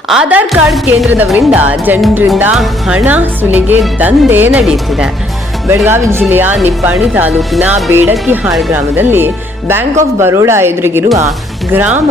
Aadhaar card ಕೇಂದ್ರದವರಿಂದ ಜನರಿಂದ ಹಣ ಸುಲಿಗೆ ದಂಧೆ ನಡೆಯುತ್ತಿದೆ. ಬೆಳಗಾವಿ ಜಿಲ್ಲೆಯ ನಿಪ್ಪಾಣಿ ತಾಲೂಕಿನ ಬೇಡಕಿಹಾಳ್ ಗ್ರಾಮದಲ್ಲಿ ಬ್ಯಾಂಕ್ ಆಫ್ ಬರೋಡಾ ಎದುರಿಗಿರುವ ಗ್ರಾಮ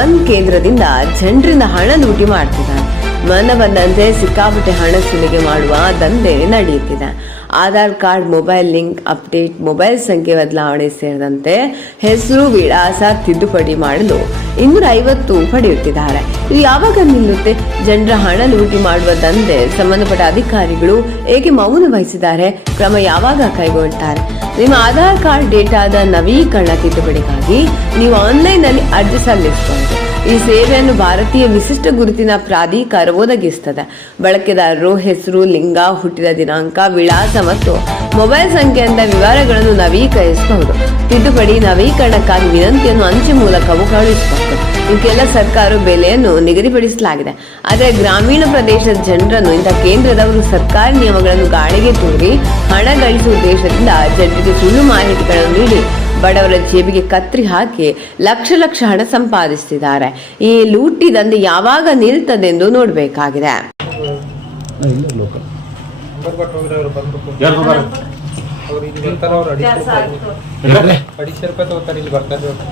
ಒನ್ ಕೇಂದ್ರದಿಂದ ಜನರಿಂದ ಹಣ ಲೂಟಿ ಮಾಡ್ತಿದ್ದಾರೆ ಮನ ಬಂದಂತೆ ಸಿಕ್ಕಾಪಟ್ಟೆ ಹಣ ಸುಲಿಗೆ ಮಾಡುವ ದಂಧೆ ನಡೆಯುತ್ತಿದೆ. Aadhaar card, mobile link, update, mobile ಸಂಖ್ಯೆ ಬದಲಾವಣೆ ಸೇರಿದಂತೆ ಹೆಸರು, ವಿಳಾಸ ತಿದ್ದುಪಡಿ ಮಾಡಲು ಇನ್ನೂರ ಐವತ್ತು ಪಡೆಯುತ್ತಿದ್ದಾರೆ. ಇದು ಯಾವಾಗ ನಿಲ್ಲುತ್ತೆ? ಜನರ ಹಣ ಲೂಟಿ ಮಾಡುವ ದಂಧೆ ಸಂಬಂಧಪಟ್ಟ ಅಧಿಕಾರಿಗಳು ಏಕೆ ಮೌನ ವಹಿಸಿದ್ದಾರೆ? ಕ್ರಮ ಯಾವಾಗ ಕೈಗೊಳ್ತಾರೆ ನಿಮ್ಮ ಆಧಾರ್ ಕಾರ್ಡ್ ಡೇಟಾದ ನವೀಕರಣ ತಿದ್ದುಪಡಿಗಾಗಿ ನೀವು ಆನ್ಲೈನ್ನಲ್ಲಿ ಅರ್ಜಿ ಸಲ್ಲಿಸಬಹುದು. ಈ ಸೇವೆಯನ್ನು ಭಾರತೀಯ ವಿಶಿಷ್ಟ ಗುರುತಿನ ಪ್ರಾಧಿಕಾರ ಒದಗಿಸುತ್ತದೆ ಬಳಕೆದಾರರು ಹೆಸರು ಲಿಂಗ, ಹುಟ್ಟಿದ ದಿನಾಂಕ, ವಿಳಾಸ ಮತ್ತು ಮೊಬೈಲ್ ಸಂಖ್ಯೆಯಿಂದ ವಿವರಗಳನ್ನು ನವೀಕರಿಸಬಹುದು. ತಿದ್ದುಪಡಿ ನವೀಕರಣಕ್ಕಾಗಿ ವಿನಂತಿಯನ್ನು ಅಂಚೆ ಮೂಲಕವೂ ಕಳುಹಿಸಬಹುದು. ಇದಕ್ಕೆಲ್ಲ ಸರ್ಕಾರ ಬೆಲೆಯನ್ನು ನಿಗದಿಪಡಿಸಲಾಗಿದೆ. ಆದರೆ ಗ್ರಾಮೀಣ ಪ್ರದೇಶದ ಜನರನ್ನು ಇಂಥ ಕೇಂದ್ರದವರು ಸರ್ಕಾರಿ ನಿಯಮಗಳನ್ನು ಗಾಳಿಗೆ ತೂರಿ, ಹಣ ಗಳಿಸುವ ಉದ್ದೇಶದಿಂದ ಜನರಿಗೆ ಸುಳ್ಳು ಮಾಹಿತಿಗಳನ್ನು ನೀಡಿ ಬಡವರ ಜೇಬಿಗೆ ಕತ್ರಿ ಹಾಕಿ ಲಕ್ಷ ಲಕ್ಷ ಹಣ ಸಂಪಾದಿಸುತ್ತಿದ್ದಾರೆ ಈ ಲೂಟಿ ದಂಧೆ ಯಾವಾಗ ನಿಲ್ತದೆಂದು ನೋಡಬೇಕಾಗಿದೆ.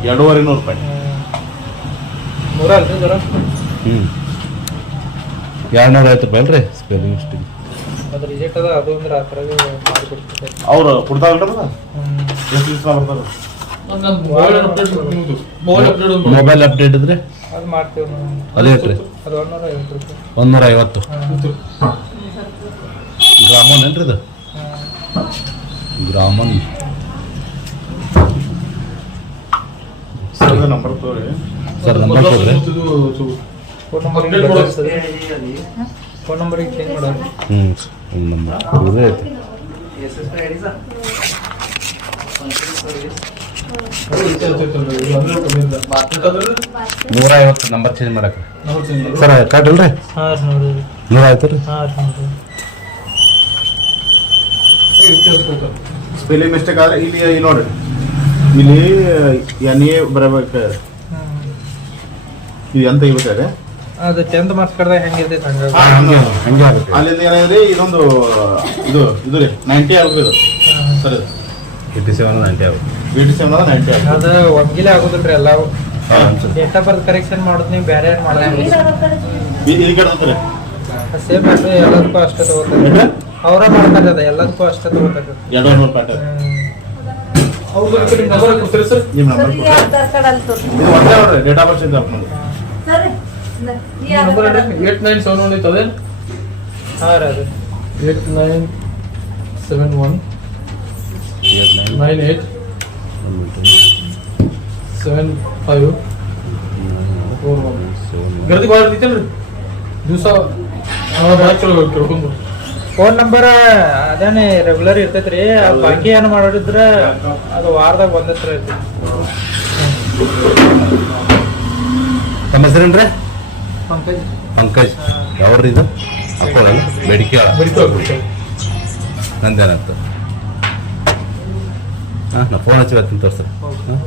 ಎರಡೂವರೆ ನೂರು ರೂಪಾಯಿ ನೂರ ಅಲ್ರಿ ಜರ ಹ್ಞೂ ಎರಡ್ನೂರ ಐವತ್ತು ರೂಪಾಯಿ ಅಲ್ರಿ ಸ್ಪೆಲ್ಲಿಂಗ್ ಮಿಸ್ಟೇಕ್ ಅದು ರಿಜೆಕ್ಟ್ ಅದ ಅದು ಅಂದ್ರೆ ಆ ಥರ ಮಾಡಿಬಿಡ್ತಾರೆ ಅವ್ರು ಕೊಡ್ತಾರಲ್ರಿ ಮೊಬೈಲ್ ಅಪ್ಡೇಟ್ ಇದ್ರೆ? ಅದು ಮಾಡ್ತೀವಿ ಅದೇ ರೀ ಅದು ಒಂದೂರ ಐವತ್ತು ರೂಪಾಯಿ ಒಂದೂರ ಐವತ್ತು ಗ್ರಾಮನ್ ಏನ್ರಿ ಇದು? ಗ್ರಾಮನ್. ಸರ್ ನಂಬರ್ ತೋರಿ ಸರ್ ನಂಬರ್ ಕೊಡ್ರಿ. Phone number phone number change ಮಾಡೋದು ಹ್ಞೂ ನಂಬರ್ ಇದೇ ಐತಿ. ನೂರ ಐವತ್ತು ನಂಬರ್ ಚೇಂಜ್ ಮಾಡಕ್ಕೆ. ಸರ್ ಕಾರ್ಡ್ ಇಲ್ರಿ? ನೂರ ಆಯ್ತು ರೀ? ಸ್ಪೆಲ್ಲಿಂಗ್ ಮಿಸ್ಟೇಕ್ ಆದ್ರೆ ಇಲ್ಲಿ ನೋಡ್ರಿ. ಇಲ್ಲಿ ಎನ್ ಎ ಬರಬೇಕು. ಇದು ಎಂತ ಇರ್ಬೇಕಾದ್ರೆ ಅದು ಟೆಂತ್ ಮಾರ್ಕ್ಸ್ ಕಡ್ದಾಗ ಹೆಂಗಿರ್ತೈತೆ ಹಂಗೆ ಹಂಗೆ ಅಲ್ಲಿಂದ ಏನಾದ್ರೆ ಇದೊಂದು ಇದು ಇದು ರೀ ನೈಂಟಿ ಆಗ್ಬೇಕು ಇದು. ಸರ್. ಏಯ್ಟಿ ಸೆವೆನ್ ನೈಂಟಿ ಆಗುತ್ತೆ. ಬಿ ಟಿ ಸಿ ಅನ್ನೋದು ನೈಂಟಿ ಆಗುತ್ತೆ. ಅದು ಒಮ್ಗಿಲೆ ಆಗೋದಿಲ್ರಿ ಎಲ್ಲ sir date of birth correction ಮಾಡೋದು ನೀವು ಬೇರೆ ಏನು ಮಾಡೋದು ಇದು ಇಲ್ಲಿ ಕಡೆ ಅಂತಾರೆ ಸೇಮ್ ಅದು ಎಲ್ಲದಕ್ಕೂ ಅಷ್ಟೇ ತಗೋತಾರೆ. ಅವರ ಮಾಡ್ತಾರೆ ಅದು ಎಲ್ಲದಕ್ಕೂ ಅಷ್ಟೇ ತಗೋತಾರೆ ಎರಡು ನೂರು ರೂಪಾಯಿ ನಿಮ್ಮ ನಂಬರ್ ಇದು ಒಂದೇ ನೋಡ್ರಿ ಡೇಟ್ ಆಫ್ ಬರ್ತ್ ಚೇಂಜ್ ಆಗ್ತದೆ ಏಟ್ ನೈನ್ ಸೆವೆನ್ ಒನ್ ಐತದೆ ಹಾಂ ರೀ ಅದು eight nine nine eight seven five four one ಗರ್ದಿ ದಿವಸ ಕೇಳ್ಕೊಂಡು ಫೋನ್ ನಂಬರ್ ಅದೇನೆ ರೆಗ್ಯುಲರ್ ಇರ್ತೈತ್ರಿ. ಬಾಕಿ ಏನು ಮಾಡಿದ್ರೆ ಅದು ವಾರದಾಗ ಒಂದೇ ಥರ ಇರ್ತೈತಿ. ತಮ್ಮ ಹೆಸರೇನ್ರಿ? ಪಂಕಜ್. ಪಂಕಜ್. ಯಾವ್ರಿ ಇದು? ಹಾಕೊಳ್ಳಲ್ಲ ಬೇಡಿಕೆ ನಂದೇನಂತ? ಹಾಂ ನಾ ಫೋನ್ ಹಚ್ಚಿ ಬರ್ತೀನಿ ತೋರ್ಸ್ರಿ ಹಾಂ?